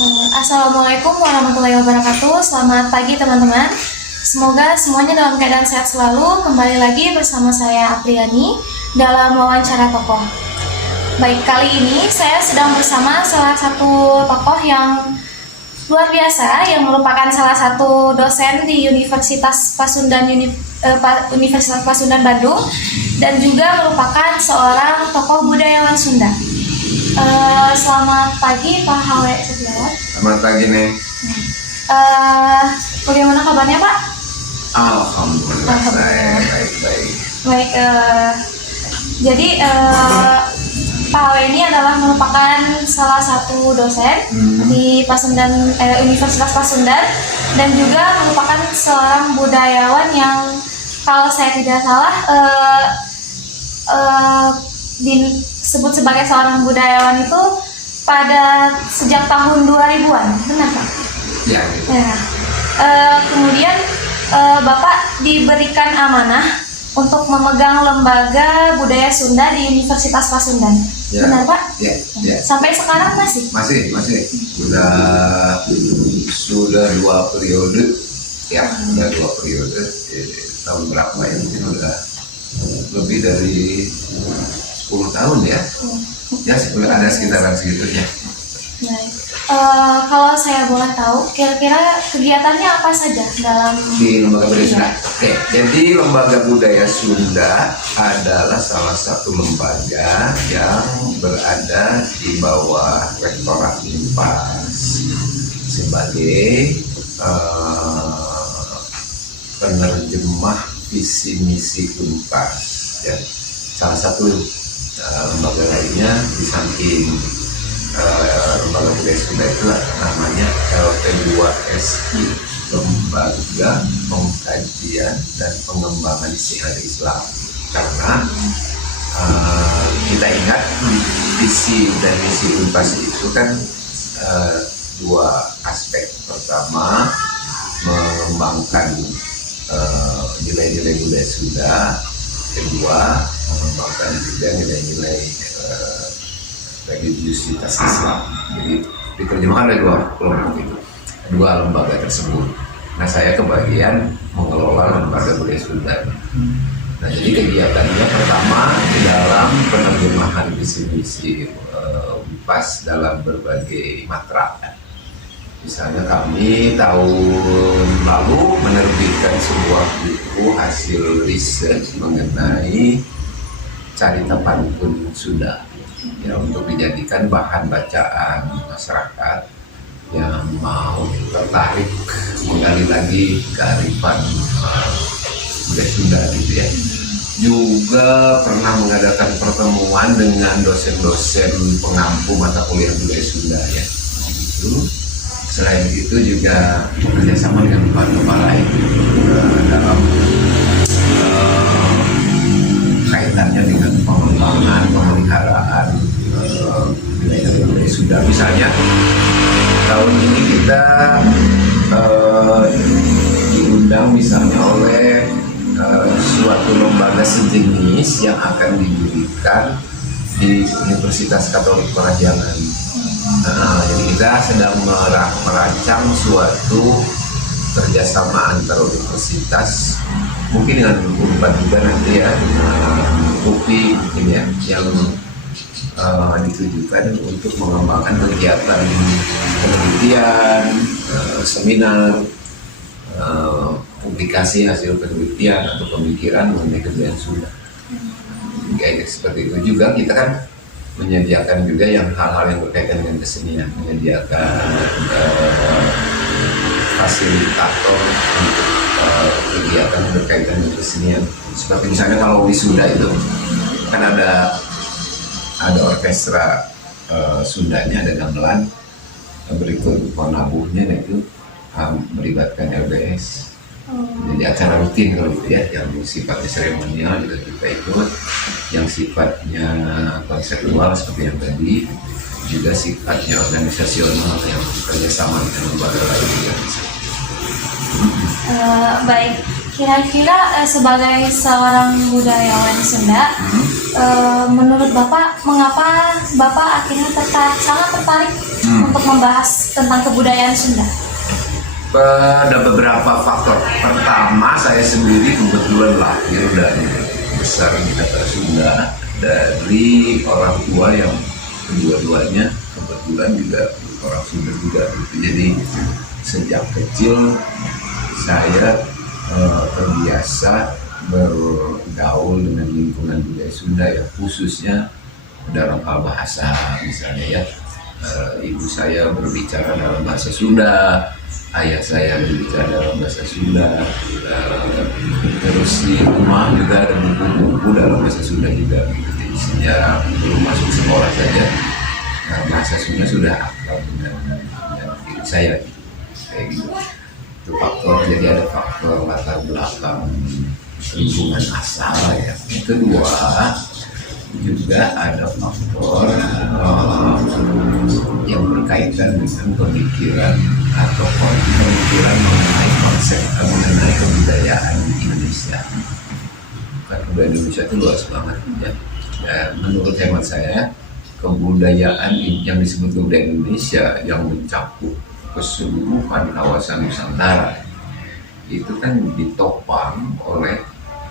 Assalamualaikum warahmatullahi wabarakatuh. Selamat pagi teman-teman. Semoga semuanya dalam keadaan sehat selalu. Kembali lagi bersama saya Apriani dalam wawancara tokoh. Baik, kali ini saya sedang bersama salah satu tokoh yang luar biasa, yang merupakan salah satu dosen di Universitas Pasundan Bandung, dan juga merupakan seorang tokoh budayawan Sunda. Selamat pagi Pak Hawe Setiawan. Selamat pagi Neng. Bagaimana kabarnya Pak? Alhamdulillah. Saya baik-baik. Baik, jadi Pak Hawe ini adalah merupakan salah satu dosen di Universitas Pasundan, dan juga merupakan seorang budayawan yang kalau saya tidak salah disebut sebagai seorang budayawan itu pada sejak tahun 2000-an, benar Pak? Ya. Ya. Kemudian Bapak diberikan amanah untuk memegang lembaga budaya Sunda di Universitas Pasundan, Ya. benar Pak? Ya. Ya. Sampai sekarang masih? Masih. Sudah 2 periode. Ya, sudah 2 periode. Tahun berapa ya? Mungkin udah lebih dari 10 tahun ya. Ya, ada sekitaran segitunya. Baik. Kalau saya boleh tahu, kira-kira kegiatannya apa saja dalam Di Lembaga Budaya Sunda. Oke, jadi Lembaga Budaya Sunda adalah salah satu lembaga yang berada di bawah Rektorat Unpas sebagai penerjemah visi misi Unpas. Ya. Salah satu lembaga lainnya di samping Lembaga Budaya Sunda itu namanya LP2SI, Lembaga Pengkajian dan Pengembangan Syiar Islam. Karena kita ingat visi dan misi Unpas itu kan 2 aspek. Pertama, mengembangkan nilai-nilai budaya Sunda. Kedua, mengembangkan juga nilai-nilai religiusitas Islam. Jadi diterjemahkan oleh 2 kelompok itu, 2 lembaga tersebut. Nah, saya kebagian mengelola Lembaga Budaya Sunda. Nah, jadi kegiatannya pertama di dalam penerjemahan visi-misi Unpas dalam berbagai matra. Misalnya kami tahun lalu menerbitkan sebuah buku hasil riset mengenai carita pantun Sunda, ya, untuk dijadikan bahan bacaan masyarakat yang mau tertarik menggali lagi kearifan budaya Sunda gitu ya. Juga pernah mengadakan pertemuan dengan dosen-dosen pengampu mata kuliah budaya Sunda ya. Gitu. Selain itu juga bekerjasama dengan kepala lain dalam kaitannya dengan pengembangan, pemeliharaan nilai-nilai budaya Sunda. Misalnya tahun ini kita diundang misalnya oleh suatu lembaga sejenis yang akan didirikan di Universitas Katolik Parajangan. Jadi kita sedang merancang suatu kerjasama antar universitas, mungkin dengan Unpad juga nanti ya, dengan UPI mungkin ya, yang ditujukan untuk mengembangkan kegiatan penelitian, seminar, publikasi hasil penelitian atau pemikiran mengenai kebudayaan Sunda. Kayak seperti itu juga kita kan menyediakan juga yang hal-hal yang berkaitan dengan kesenian, menyediakan fasilitator untuk kegiatan berkaitan dengan kesenian. Seperti misalnya kalau di Sunda itu kan ada orkestra Sundanya, ada gamelan, berikut penabuhnya itu melibatkan LBS. Jadi acara rutin kalau gitu ya, yang sifatnya seremonial juga kita ikut, yang sifatnya konseptual seperti yang tadi, juga sifatnya organisasional yang kerjasama dengan lembaga lain juga bisa. Baik, kira-kira sebagai seorang budayawan Sunda, menurut Bapak, mengapa Bapak akhirnya sangat tertarik untuk membahas tentang kebudayaan Sunda? Ada beberapa faktor. Pertama, saya sendiri kebetulan lahir dan besar di kota Sunda dari orang tua yang kedua-duanya kebetulan juga orang Sunda juga. Jadi sejak kecil saya terbiasa bergaul dengan lingkungan budaya Sunda ya, khususnya dalam hal bahasa. Misalnya ya, ibu saya berbicara dalam bahasa Sunda, ayah saya berbicara dalam bahasa Sunda, terus di rumah juga ada buku-buku dalam bahasa Sunda juga. Jadi sejak belum masuk sekolah saja, bahasa Sunda sudah akrab dengan diri saya, kayak gitu. Itu faktor. Jadi ada faktor latar belakang lingkungan asal ya. Yang kedua juga ada faktor yang berkaitan dengan pemikiran atau pemikiran mengenai konsep mengenai kebudayaan Indonesia. Kebudayaan Indonesia itu luas banget ya. Dan menurut hemat saya, kebudayaan yang disebut kebudayaan Indonesia yang mencakup keseluruhan kawasan Nusantara itu kan ditopang oleh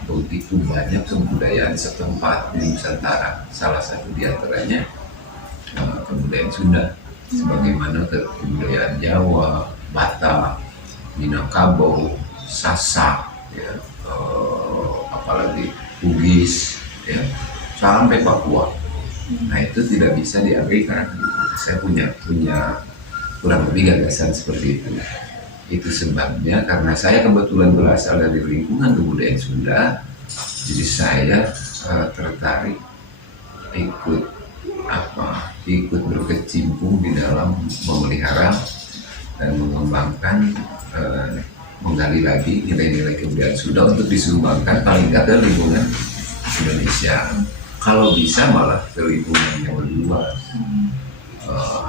begitu banyak kebudayaan setempat di Nusantara. Salah satu diantaranya kebudayaan Sunda, sebagaimana kebudayaan Jawa, Batak, Minangkabau, Sasak, ya, apalagi Bugis, ya, sampai Papua. Nah itu tidak bisa diabaikan. Saya punya kurang lebih gagasan seperti itu. Itu sebabnya karena saya kebetulan berasal dari lingkungan kebudayaan Sunda, jadi saya tertarik ikut berkecimpung di dalam memelihara dan mengembangkan, menggali lagi nilai-nilai kebudayaan Sunda untuk disumbangkan paling nggak ke lingkungan Indonesia. Kalau bisa malah ke lingkungan yang lebih luas,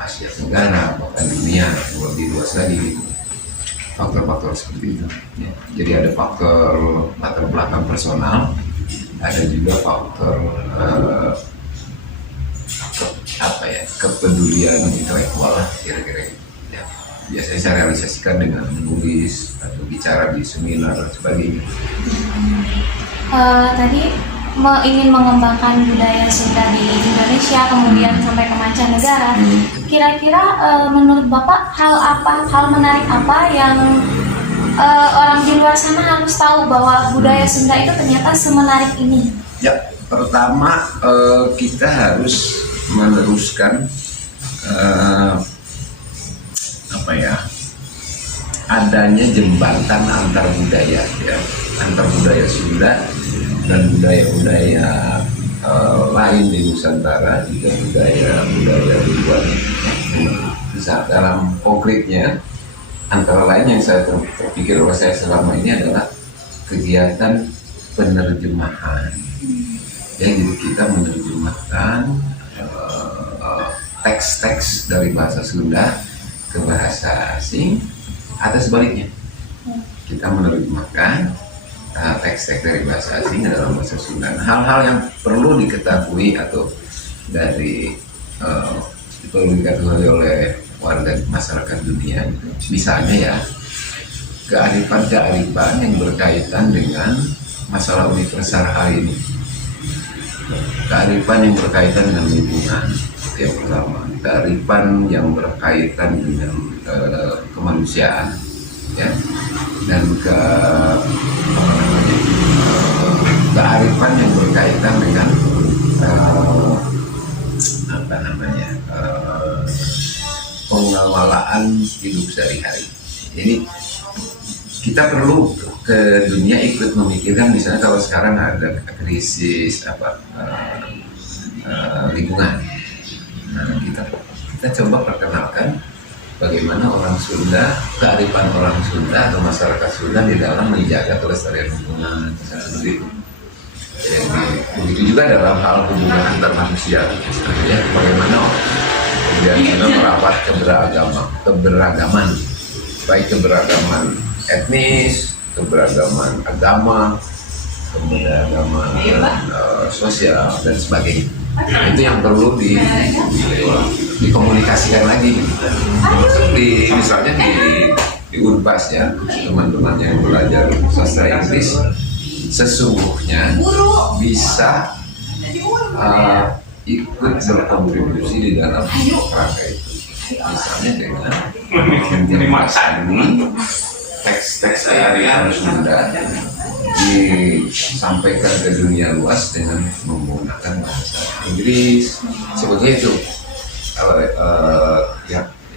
Asia Tenggara, bahkan dunia yang lebih luas lagi. Faktor-faktor seperti itu ya. Jadi ada faktor latar belakang personal, ada juga faktor kepedulian intelektual lah, kira-kira ya. Biasanya saya realisasikan dengan menulis atau bicara di seminar dan sebagainya. Tadi ingin mengembangkan budaya Sunda di Indonesia, kemudian sampai ke mancanegara. Kira-kira menurut Bapak hal menarik apa yang orang di luar sana harus tahu bahwa budaya Sunda itu ternyata semenarik ini? Ya, pertama kita harus meneruskan adanya jembatan antar budaya ya, antar budaya Sunda dan budaya-budaya lain di Nusantara, juga budaya di luar. Bisa dalam konkretnya, antara lain yang saya terpikir oleh saya selama ini adalah kegiatan penerjemahan. Ya, jadi kita menerjemahkan teks-teks dari bahasa Sunda ke bahasa asing atau sebaliknya. Kita menerjemahkan teks-teks dari bahasa asing dalam bahasa Sunda. Hal-hal yang perlu diketahui atau perlu diketahui oleh warga masyarakat dunia. Misalnya ya, kearifan yang berkaitan dengan masalah universal hari ini. Kearifan yang berkaitan dengan lingkungan, yang pertama. Kearifan yang berkaitan dengan kemanusiaan, ya, dan kearifan yang berkaitan dengan pengelolaan hidup sehari-hari. Jadi kita perlu ke dunia ikut memikirkan, misalnya kalau sekarang ada krisis lingkungan. Nah, kita coba perkenalkan bagaimana orang Sunda, kearifan orang Sunda atau masyarakat Sunda di dalam menjaga kelestarian lingkungan, seperti itu. Jadi, begitu juga dalam hal hubungan antar manusia, misalnya bagaimana kemudian kita merawat keberagaman, baik keberagaman etnis, keberagaman agama, keberagaman sosial dan sebagainya. Itu yang perlu dikomunikasikan lagi. Misalnya di Unpas ya, teman-teman yang belajar sastra Inggris sesungguhnya bisa ikut berkontribusi di dalam kerangka itu. Misalnya dengan menjembatani teks-teks dari Sunda disampaikan ke dunia luas dengan menggunakan bahasa Inggris seperti itu.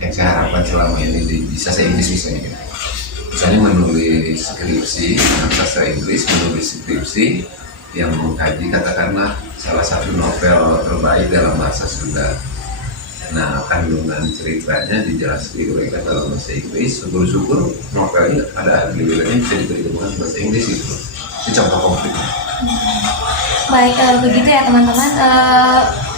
Yang saya harapkan selama ini bisa saya Inggris misalnya, menulis skripsi bahasa Inggris, menulis skripsi yang mengkaji katakanlah salah satu novel terbaik dalam bahasa Sunda. Nah, kandungan ceritanya dijelaskan oleh dalam bahasa Inggris. Syukur-syukur novelnya ada gilirannya bisa diterjemahkan bahasa Inggris itu. Itu contoh konkretnya. Baik, begitu ya teman-teman.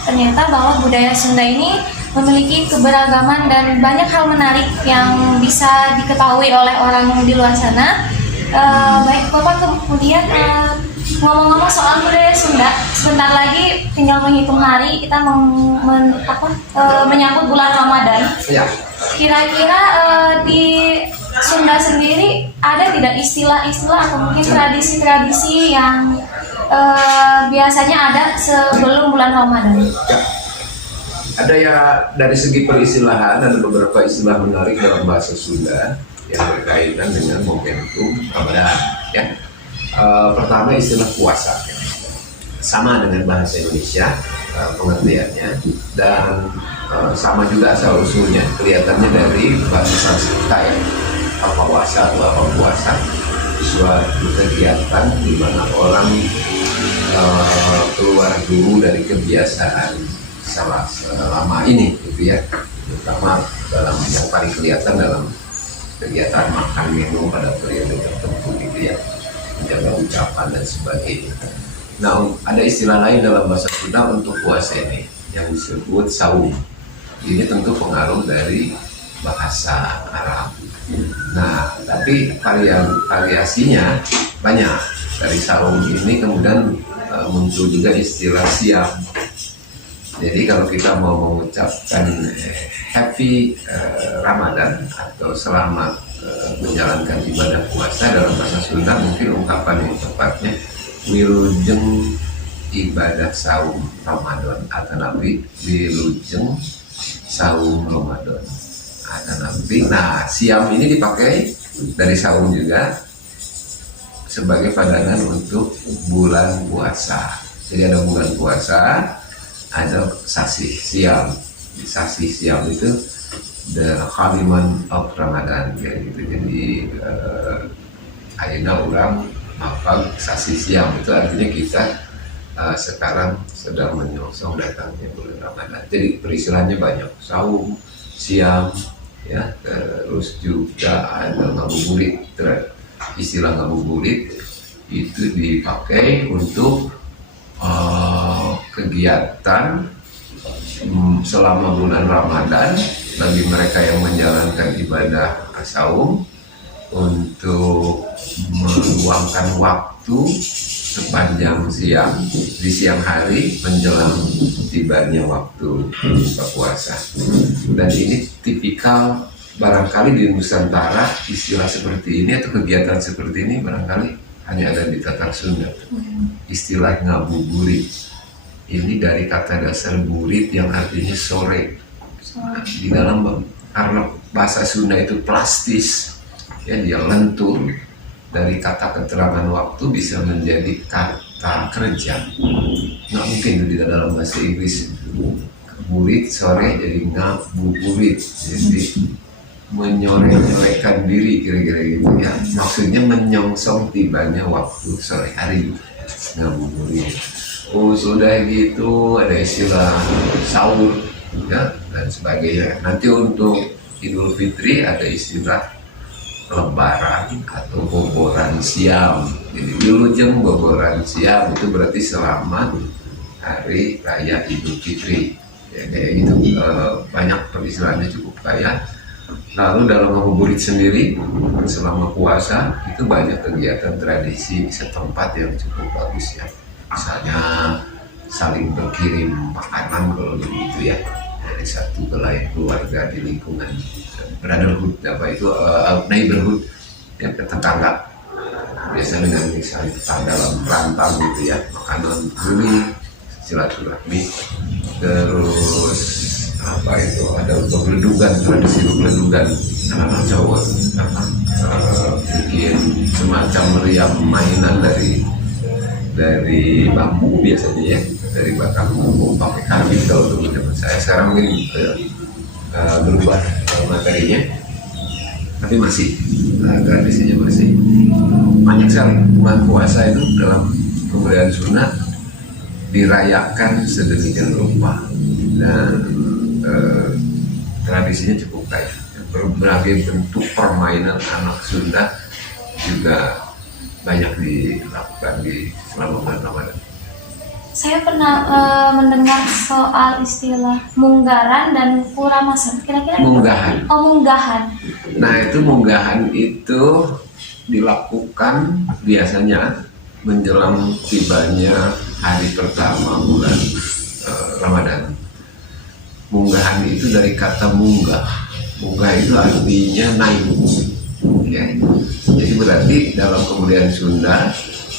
Ternyata bahwa budaya Sunda ini memiliki keberagaman dan banyak hal menarik yang bisa diketahui oleh orang di luar sana. Baik Bapak, kemudian ngomong-ngomong soal budaya Sunda, sebentar lagi tinggal menghitung hari kita menyambut bulan Ramadan. Ya. Kira-kira di Sunda sendiri ada tidak istilah-istilah atau mungkin tradisi-tradisi yang biasanya ada sebelum bulan Ramadan? Ya. Ada ya, dari segi peristilahan ada beberapa istilah menarik dalam bahasa Sunda yang berkaitan dengan momentum Ramadan. Ya. Pertama istilah puasa, sama dengan bahasa Indonesia pengertiannya, dan sama juga asal usulnya kelihatannya dari bahasa Sanskerta ya. Apa puasa atau apa puasa, suatu kegiatan di mana orang keluar dulu dari kebiasaan selama ini gitu ya, terutama dalam yang paling kelihatan dalam kegiatan makan minum pada periode tertentu gitu ya, menjaga ucapan dan sebagainya. Nah, ada istilah lain dalam bahasa Sunda untuk puasa ini yang disebut saum. Ini tentu pengaruh dari bahasa Arab. Nah, tapi variasinya banyak. Dari saum ini kemudian muncul juga istilah siam. Jadi kalau kita mau mengucapkan happy Ramadan atau selamat menjalankan ibadah puasa dalam bahasa Sunda, mungkin ungkapan yang tepatnya wilujeng ibadah saum Ramadan atau nabi wilujeng saum Ramadan atau nabi. Nah, siam ini dipakai dari saum juga sebagai padanan untuk bulan puasa. Jadi ada bulan puasa, ada sasi siam. Sasi siam itu the holy month of Ramadan kayak gitu. Jadi ayeuna urang mapag sasi siam, itu artinya kita sekarang sedang menyongsong datangnya bulan Ramadan. Jadi peristilahannya banyak, saum, siam, ya, terus juga ada ngabuburit. Istilah ngabuburit itu dipakai untuk kegiatan selama bulan Ramadan bagi mereka yang menjalankan ibadah saum, untuk meluangkan waktu sepanjang siang di siang hari menjelang tibanya waktu buka puasa. Dan ini tipikal barangkali di Nusantara, istilah seperti ini atau kegiatan seperti ini barangkali hanya ada di Tatar Sunda. Istilah ngabuburit ini dari kata dasar burit yang artinya sore. Di dalam, karena bahasa Sunda itu plastis ya, dia lentur, dari kata keterangan waktu bisa menjadi kata kerja. Nggak mungkin itu di dalam bahasa Inggris. Burit sore jadi ngabuburit, jadi menyore-nyorekan diri kira-kira gitu ya, maksudnya menyongsong tibanya waktu sore hari, ngabuburit. Oh sudah gitu, ada istilah sahur ya, dan sebagainya. Nanti untuk Idul Fitri ada istilah lebaran atau boboran siam. Jadi wilujeng boboran siam itu berarti selamat hari raya Idul Fitri ya, kayak gitu. Banyak peristilahannya cukup kaya. Lalu dalam ngabuburit sendiri selama puasa itu banyak kegiatan tradisi setempat yang cukup bagus ya. Misalnya saling berkirim makanan kalau begitu ya, dari satu ke lain keluarga di lingkungan brotherhood, apa itu neighborhood ya, ke tetangga, biasa dengan misalnya tetangga dalam rantang gitu ya, makanan beli silaturahmi. Terus apa itu, ada untuk ledugan, tradisi ledugan anak-anak Jawa, bikin semacam meriam mainan dari bambu biasanya ya, dari batang bambu pakai kayu kalau dulu zaman saya. Sekarang mungkin berubah materinya, tapi masih tradisinya masih banyak sekali. Bulan puasa itu dalam kebudayaan Sunda dirayakan sedemikian rupa, dan tradisinya cukup kaya. Berbagai bentuk permainan anak Sunda juga banyak dilakukan di selama bulan Ramadan. Saya pernah mendengar soal istilah munggaran dan puramasan. Kira-kira Munggahan. Oh, munggahan. Nah, itu munggahan itu dilakukan biasanya menjelang tibanya hari pertama bulan Ramadan. Munggahan itu dari kata munggah. Munggah itu artinya naik. Ya. Jadi berarti dalam kebudayaan Sunda,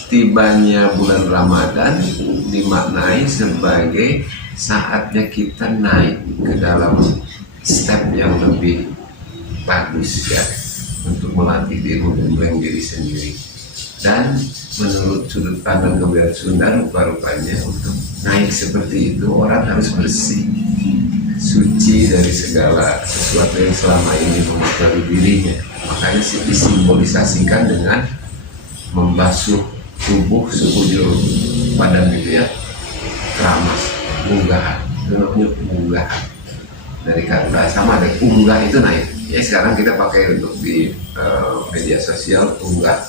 tibanya bulan Ramadan dimaknai sebagai saatnya kita naik ke dalam step yang lebih bagus ya, untuk melatih diri, membangun diri sendiri. Dan menurut sudut pandang kebudayaan Sunda, rupa-rupanya untuk naik seperti itu orang harus bersih, suci dari segala sesuatu yang selama ini mengotori dirinya. Makanya disimbolisasikan dengan membasuh tubuh sekujur badan gitu ya, keramas, munggahan. Itu namanya munggahan, dari kata sama ada unggah itu naik ya. Sekarang kita pakai untuk di media sosial, unggah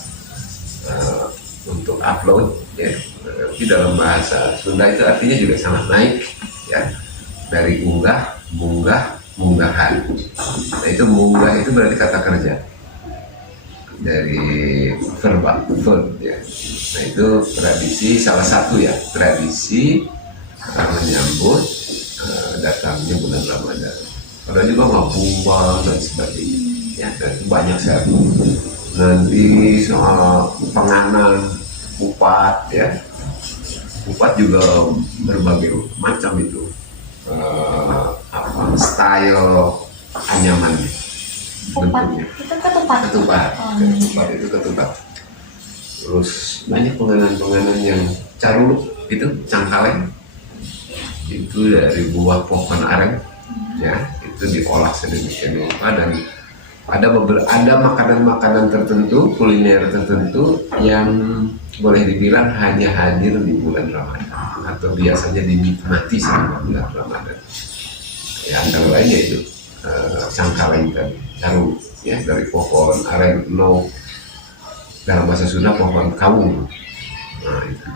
untuk upload ya. Tapi dalam bahasa Sunda itu artinya juga sangat naik ya, dari unggah, munggah, munggahan. Nah, itu munggah itu berarti kata kerja dari verb ya. Nah, itu tradisi, salah satu ya tradisi menyambut datangnya bulan Ramadan. Ada juga ngabumbang dan sebagainya ya, dan banyak sekali. Nanti soal penganan upat ya, upat juga berbagai macam itu, style anyamannya. Upat bentuknya. itu ketupat. Ketupat itu ketupat. Terus banyak penganan-penganan yang caruluk itu cangkaleng, itu dari buah pohon aren ya, itu diolah sedemikian rupa. Dan ada makanan-makanan tertentu, kuliner tertentu yang boleh dibilang hanya hadir di bulan Ramadan atau biasanya dinikmati selama bulan Ramadan ya. Antara lain yaitu cangkaleng tadi, caruluk ya, dari pohon aren, dalam bahasa Sunda pohon kawung. Nah, itu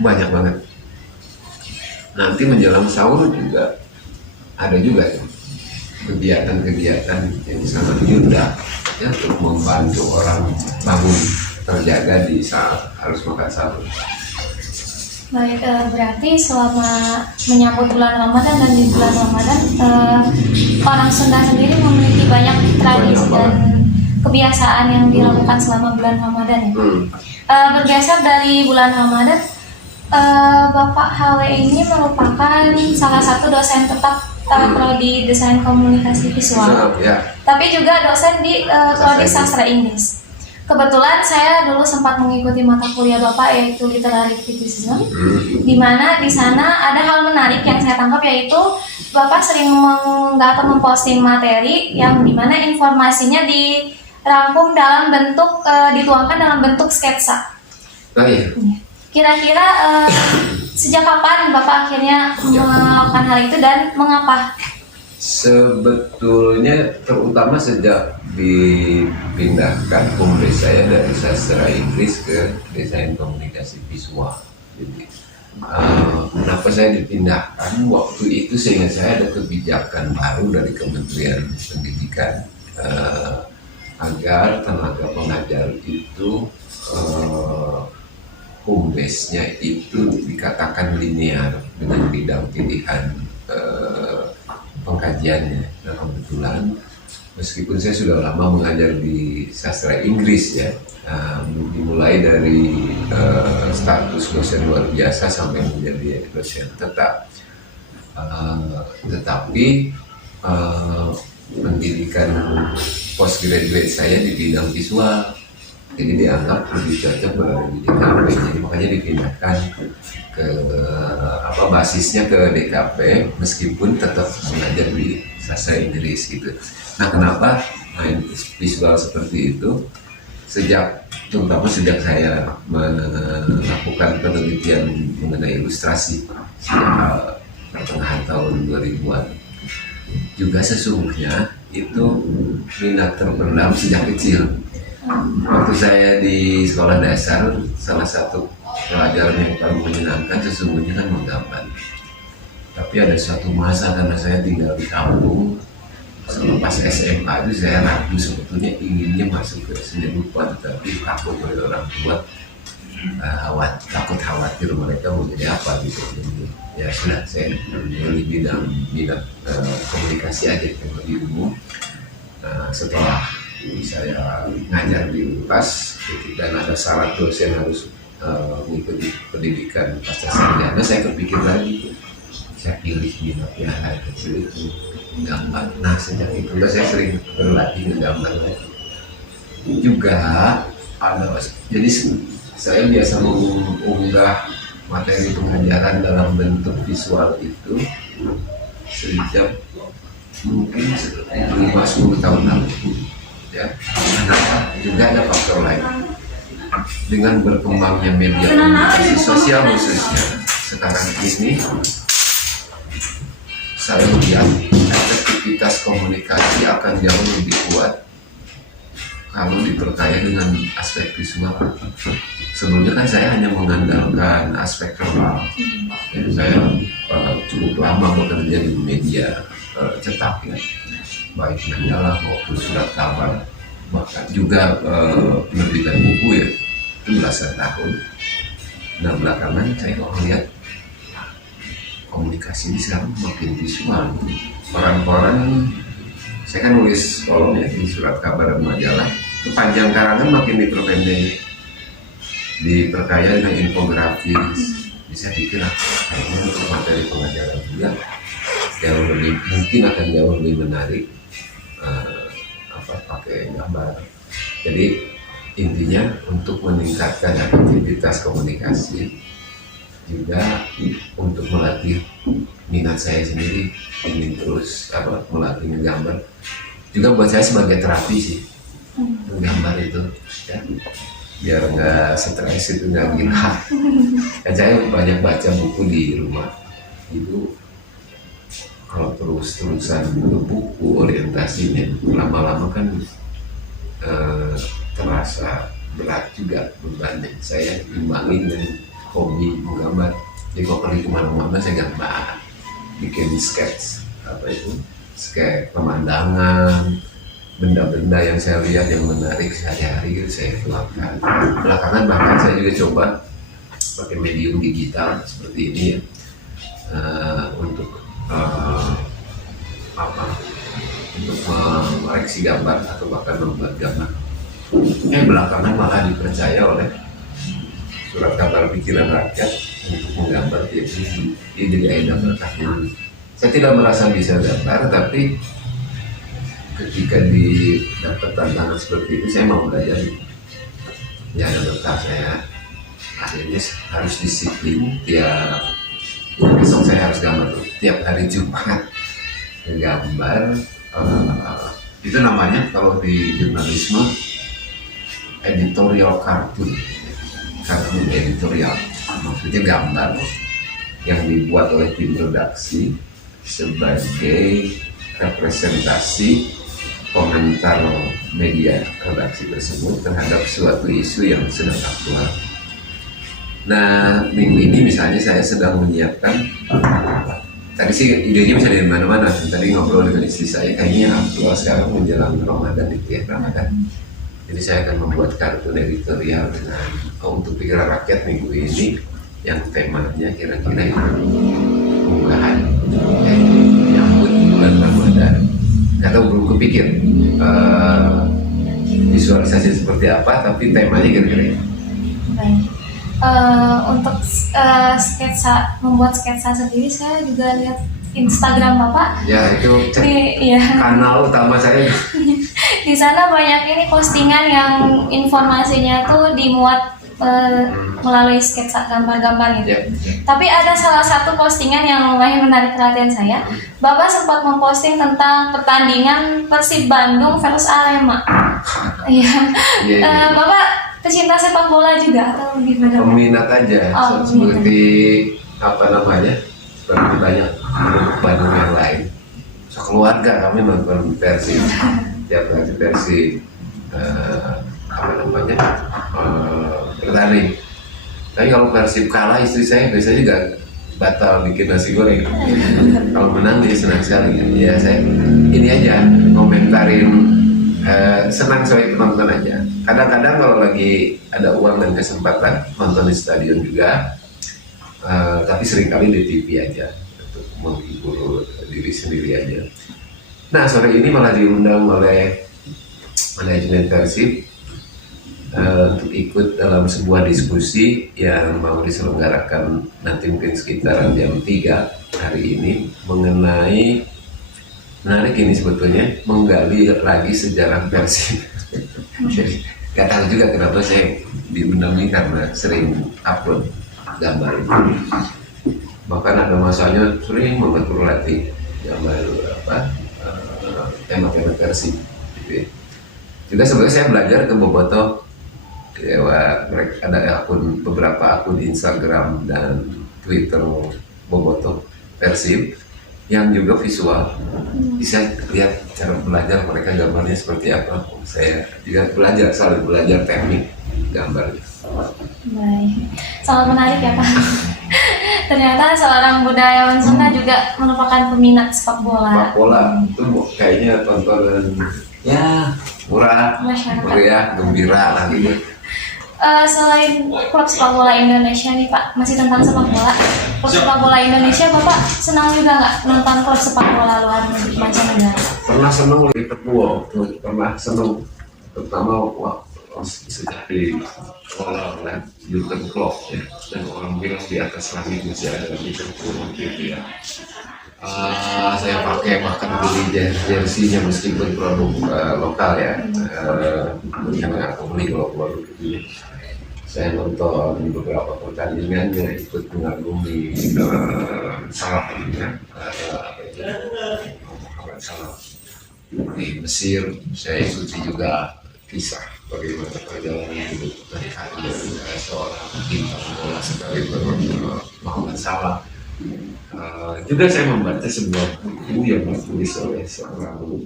banyak banget. Nanti menjelang sahur juga ada juga ya, kegiatan-kegiatan yang sangat indah ya, untuk membantu orang bangun terjaga di saat harus makan sahur. Baik, berarti selama menyambut bulan Ramadan dan di bulan Ramadan, orang Sunda sendiri memiliki banyak tradisi dan kebiasaan yang dilakukan selama bulan Ramadan ya. Bergeser dari bulan Ramadan, Bapak HW ini merupakan salah satu dosen tetap prodi desain komunikasi visual, Ya. tapi juga dosen di prodi sastra Inggris. Kebetulan saya dulu sempat mengikuti mata kuliah Bapak, yaitu literary criticism, di mana di sana ada hal menarik yang saya tangkap, yaitu Bapak sering mengunggah atau memposting materi yang dimana informasinya dirangkum dalam bentuk, dituangkan dalam bentuk sketsa. Oh, iya. Kira-kira sejak kapan Bapak akhirnya melakukan hal itu dan mengapa? Sebetulnya terutama sejak dipindahkan umri saya dari sastra Inggris ke desain komunikasi visual. Jadi, kenapa saya dipindahkan? Waktu itu seingat saya ada kebijakan baru dari Kementerian Pendidikan agar tenaga pengajar itu home base-nya itu dikatakan linear dengan bidang pilihan pengkajiannya. Nah kebetulan meskipun saya sudah lama mengajar di sastra Inggris ya, dimulai dari status dosen luar biasa sampai menjadi dosen tetap, tetapi pendidikan postgraduate saya di bidang visual, jadi dianggap lebih cocok berada di DKP, jadi makanya dipindahkan ke basisnya ke DKP meskipun tetap mengajar di sastra Inggris gitu. Nah kenapa main visual seperti itu? Terutama sejak saya melakukan penelitian mengenai ilustrasi sejak pertengahan tahun 2000-an, juga sesungguhnya itu minat terpendam sejak kecil. Waktu saya di sekolah dasar, salah satu pelajaran yang paling menyenangkan sesungguhnya kan menggambar. Tapi ada suatu masa karena saya tinggal di kampung, selepas SMA itu saya ragu sebetulnya inginnya masuk ke seni rupa, tetapi takut oleh orang tua, takut khawatir mereka mau jadi apa gitu. Jadi, ya sudah, saya memilih bidang komunikasi aja yang lebih umum. Setelah saya ngajar di UNPAS, dan ada syarat dosen harus mengikuti pendidikan pasca sarjana, saya kepikir lagi, saya pilih minat yang kecil itu gambar. Nah sejak itu saya sering berlatih menggambar lagi. Juga ada, jadi saya biasa mengunggah materi pengajaran dalam bentuk visual itu sejak mungkin 5-10 tahun lalu. Ya, kenapa? Juga ada faktor lain. Dengan berkembangnya media komunikasi sosial khususnya sekarang ini, saya lihat efektivitas komunikasi akan jauh lebih kuat kalau diperkaya dengan aspek visual. Sebelumnya kan saya hanya mengandalkan aspek verbal. Jadi saya cukup lama bekerja di media cetak ya, baik majalah maupun surat kabar, bahkan juga penerbitan buku ya, itu belasan tahun. Nah belakangan saya kok melihat komunikasi ini sekarang makin visual. Koran-koran, saya kan nulis kolom ya di surat kabar dan majalah, itu panjang karangan makin diperkaya dengan infografis. Bisa pikir kayaknya untuk materi pengajaran juga jauh lebih, mungkin akan jauh lebih menarik pakai gambar. Jadi intinya untuk meningkatkan aktivitas komunikasi, juga untuk melatih minat saya sendiri, ingin terus melatih menggambar. Juga buat saya sebagai terapi sih menggambar itu ya, biar nggak stres, itu nggak gila. Dan saya banyak baca buku di rumah itu. Kalau terus-terusan buku orientasinya lama-lama kan terasa berat juga bebannya. Saya imbangi dengan hobi menggambar. Jadi kalau pergi kemana-mana saya gambar, bikin sketch, sketch pemandangan, benda-benda yang saya lihat yang menarik sehari-hari itu saya tuangkan. Belakangan bahkan saya juga coba pakai medium digital seperti ini ya, untuk untuk mengoreksi gambar atau bahkan membuat gambar. Belakangan malah dipercaya oleh surat kabar pikiran rakyat untuk menggambar tiap minggu. Ini jadi ada berkah dulu. Saya tidak merasa bisa gambar, tapi ketika didapat tantangan seperti itu saya mau belajar. Ya ada berkah, saya akhirnya harus disiplin. Besok saya harus gambar tuh tiap hari Jumat, gambar. Itu namanya kalau di jurnalisme editorial kartun editorial, maksudnya gambar yang dibuat oleh tim redaksi sebagai representasi komentar media redaksi tersebut terhadap suatu isu yang sedang aktual. Nah minggu ini misalnya saya sedang menyiapkan, tadi sih idenya bisa dari mana-mana. Tadi ngobrol dengan istri saya, kayaknya aktual sekarang menjelang Ramadan itu ya, Ramadan. Jadi saya akan membuat kartun editorial dengan untuk pikiran rakyat minggu ini yang temanya kira-kira itu unggahan menyambut bulan Ramadan. Nggak tahu, belum kepikir visualisasi seperti apa, tapi temanya kira-kira itu. Baik. Untuk membuat sketsa sendiri, saya juga lihat Instagram Bapak. Ya, itu Iya. kanal utama saya. Di sana banyak ini postingan yang informasinya tuh dimuat melalui sketsa gambar-gambar gitu. Ya. Tapi ada salah satu postingan yang lumayan menarik perhatian saya. Bapak sempat memposting tentang pertandingan Persib Bandung versus Arema. Iya. Iya. Bapak pecinta sepak bola juga atau gimana? Peminat aja, Oh, seperti apa namanya, seperti banyak Bandung yang lain. Sekeluarga kami nonton Persib, tiap kali Persib apa namanya bertanding. Tapi kalau Persib kalah, istri saya biasanya juga batal bikin nasi goreng. Kalau menang dia senang sekali. Ya saya ini aja komentarin, senang saya nonton aja. Kadang-kadang kalau lagi ada uang dan kesempatan nonton di stadion juga, tapi seringkali di TV aja untuk menghibur diri sendiri aja. Nah, sore ini malah diundang oleh manajemen Persib untuk ikut dalam sebuah diskusi yang mau diselenggarakan nanti mungkin sekitaran jam 3 hari ini mengenai, menarik ini sebetulnya, menggali lagi sejarah Persib. Jadi gak tahu juga kenapa saya diundang ini, karena sering upload gambar itu. Bahkan ada masanya sering banget berlatih gambar tema-tema Persib gitu. Juga sebenarnya saya belajar ke Bobotoh mereka ada beberapa akun Instagram dan Twitter Bobotoh Persib yang juga visual. Bisa lihat cara belajar mereka gambarnya seperti apa. Saya juga selalu belajar teknik gambar. Baik, sangat menarik ya Pak. Ternyata seorang budayawan Sunda juga merupakan peminat sepak bola. Sepak bola itu kayaknya tontonan ya murah, meriah, gembira lah gitu. Selain klub sepak bola Indonesia nih Pak, masih tentang sepak bola. Klub sepak bola Indonesia, Bapak senang juga nggak nonton klub sepak bola luar mancanegara? Pernah senang Liverpool, pernah senang, terutama sejak dikelola oleh Jurgen Klopp ya, dan orang bilang di atas langit masih ada Liverpool gitu ya. Saya pakai, bahkan beli jersey-nya meskipun produk lokal ya, yang aku beli kalau produk itu. Saya nonton beberapa pertandingannya, ikut mengagumi Salah ya, Salah di Mesir. Saya ikuti juga kisah bagaimana perjalanan hidup dari karir seorang bintang bola sekaligus Muhammad Salah. Juga saya membaca sebuah buku yang ditulis oleh seorang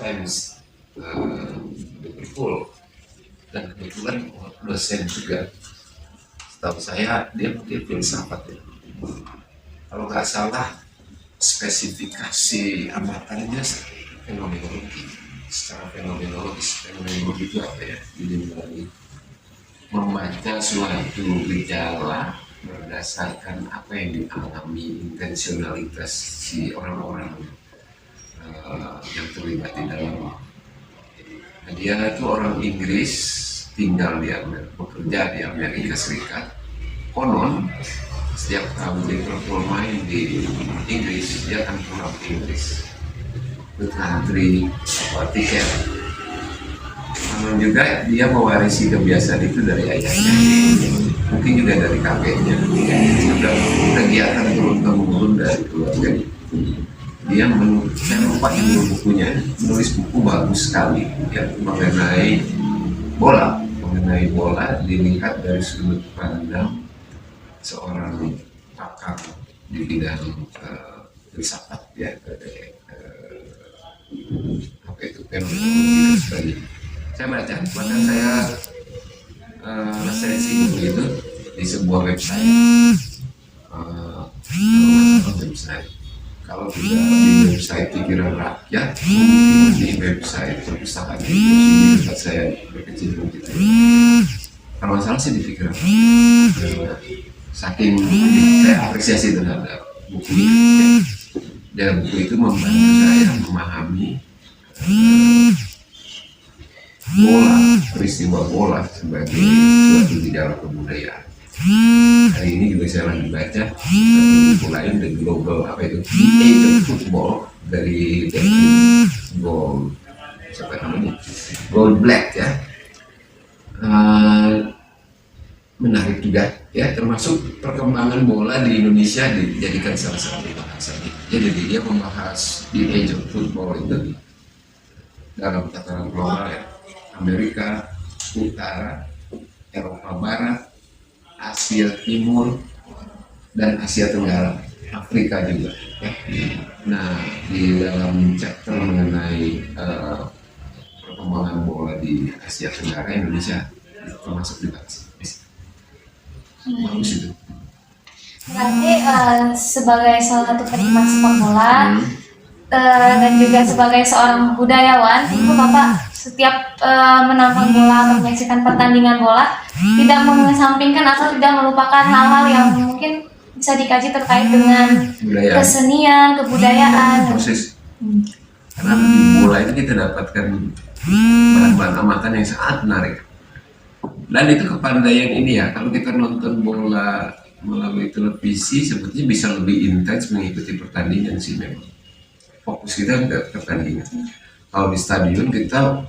Times Liverpool, dan kebetulan dosen juga. Setahu saya dia filsafat ya. Kalau nggak salah spesifikasi amatannya fenomenologi. Secara fenomenologi itu apa ya? Jadi membaca suatu gejala berdasarkan apa yang dialami, intensionalitas si orang-orang yang terlibat di dalam. Dia itu orang Inggris, tinggal di Amerika, bekerja di Amerika Serikat. Konon setiap kali Liverpool main di Inggris, dia akan pulang ke Inggris untuk antri tiket. Konon juga dia mewarisi kebiasaan itu dari ayahnya, mungkin juga dari kakeknya. Sudah kegiatan turun-temurun dari keluarga. Dia saya lupa judul bukunya, menulis buku bagus sekali ya, mengenai bola dilihat dari sudut pandang seorang pakar di bidang filsafat ya, apa itu fenomenologi. Saya baca, bahkan saya resensi buku itu di sebuah website. Kalau kalau tidak di website Pikiran Rakyat, di website perpustakaan itu di tempat saya berkecimpung gitu. Kalau nggak salah sih di Pikiran Rakyat. Saking saya apresiasi terhadap buku itu, dan buku itu membantu saya memahami bola, peristiwa bola sebagai suatu gejala kebudayaan. Hari ini juga saya lagi baca buku lain, The Global apa itu, The Age of Football dari David Goldblatt ya. Menarik juga ya, termasuk perkembangan bola di Indonesia dijadikan salah satu bahasan. Jadi dia membahas The Age of Football itu dalam tataran global ya, Amerika Utara, Eropa Barat, Asia Timur, dan Asia Tenggara, Afrika juga ya. Nah, di dalam chapter mengenai perkembangan bola di Asia Tenggara, Indonesia termasuk dibahas. Bagus itu. Berarti sebagai salah satu penikmat sepak bola dan juga sebagai seorang budayawan, itu Bapak setiap menonton bola atau menyaksikan pertandingan bola tidak mengesampingkan atau tidak melupakan hal-hal yang mungkin bisa dikaji terkait dengan kesenian, kebudayaan. Proses. Karena di bola itu kita dapatkan bahan-bahan amatan yang sangat menarik. Dan itu kepandaian ini ya, kalau kita nonton bola melalui televisi sebetulnya bisa lebih intens mengikuti pertandingan sih memang. Fokus kita ke pertandingan. Kalau di stadion kita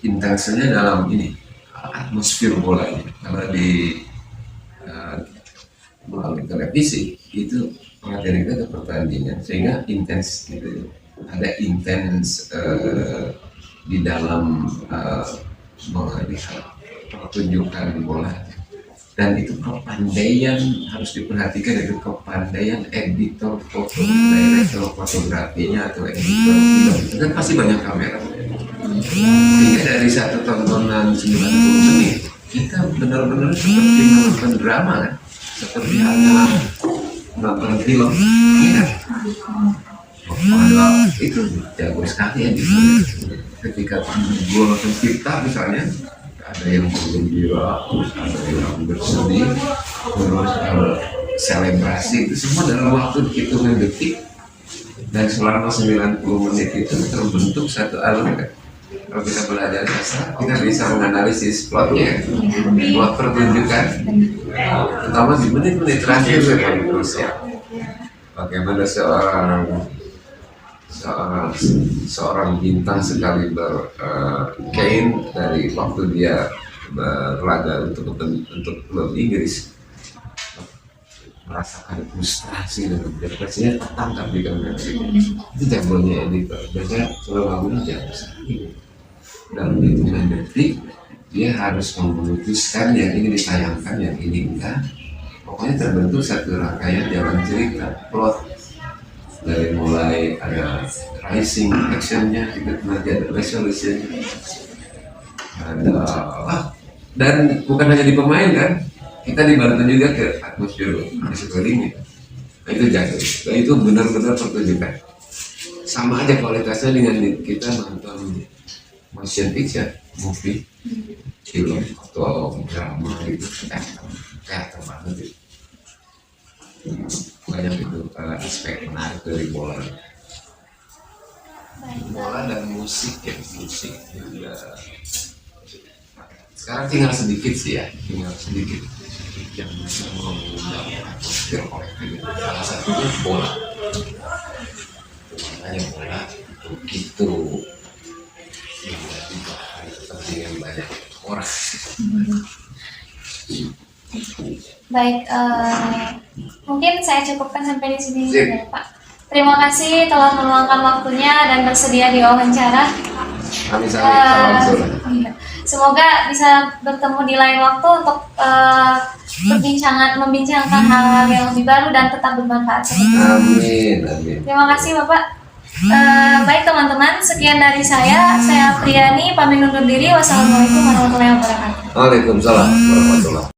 intensnya dalam ini atmosfer bola ini. Kalau di melalui televisi itu perhatian kita ke pertandingan sehingga intens gitu. Ada intens di dalam melihat pertunjukan bola, dan itu kepandaian harus diperhatikan, itu kepandaian editor foto, director fotografinya atau editor film itu kan pasti banyak kamera, sehingga dari satu tontonan 90 menit kita benar-benar seperti menonton drama kan, seperti halnya menonton film ya. Padahal itu jago sekali ya gitu. Ketika gol tercipta misalnya, ada yang bergembira, terus ada yang bersedih, terus selebrasi, itu semua dalam waktu hitungan detik, dan selama 90 menit itu terbentuk satu alur kan. Kalau kita belajar sastra, kita bisa menganalisis plotnya, plot pertunjukan, terutama di menit-menit terakhir yang krusial. Bagaimana seorang bintang sekaliber Kane dari waktu dia berlaga untuk klub Inggris merasakan frustrasi dan depresinya tertangkap di kamera. Itu jagonya editor. Biasanya kalau lagunya jago sekali. Dalam hitungan detik dia harus memutuskan yang ini ditayangkan, yang ini enggak. Pokoknya terbentuk satu rangkaian jalan cerita, plot. Dari mulai ada rising actionnya, nanti ada resolution, ada dan bukan hanya di pemain kan, kita dibantu juga ke atmosfer di sekelilingnya. Nah, itu jago, nah, itu benar-benar pertunjukan. Sama aja kualitasnya dengan kita nonton motion picture, movie, film atau drama gitu, kayak banget gitu. Banyak itu aspek menarik dari bola dan musik ya, musik juga. Sekarang tinggal sedikit sih ya, tinggal sedikit yang bisa mengundang atmosfer kolektif. Salah satunya bola. Makanya bola begitu menjadi bahan kepentingan banyak orang. Baik, mungkin saya cukupkan sampai di sini ya, Pak. Terima kasih telah meluangkan waktunya dan bersedia diwawancara. Kami salam. Semoga bisa bertemu di lain waktu untuk membincangkan hal-hal yang lebih baru dan tetap bermanfaat. Amin. Terima kasih Bapak. Baik teman-teman, sekian dari saya Priyani, pamit undur diri. Wassalamualaikum warahmatullahi wabarakatuh. Waalaikumsalam warahmatullahi wabarakatuh.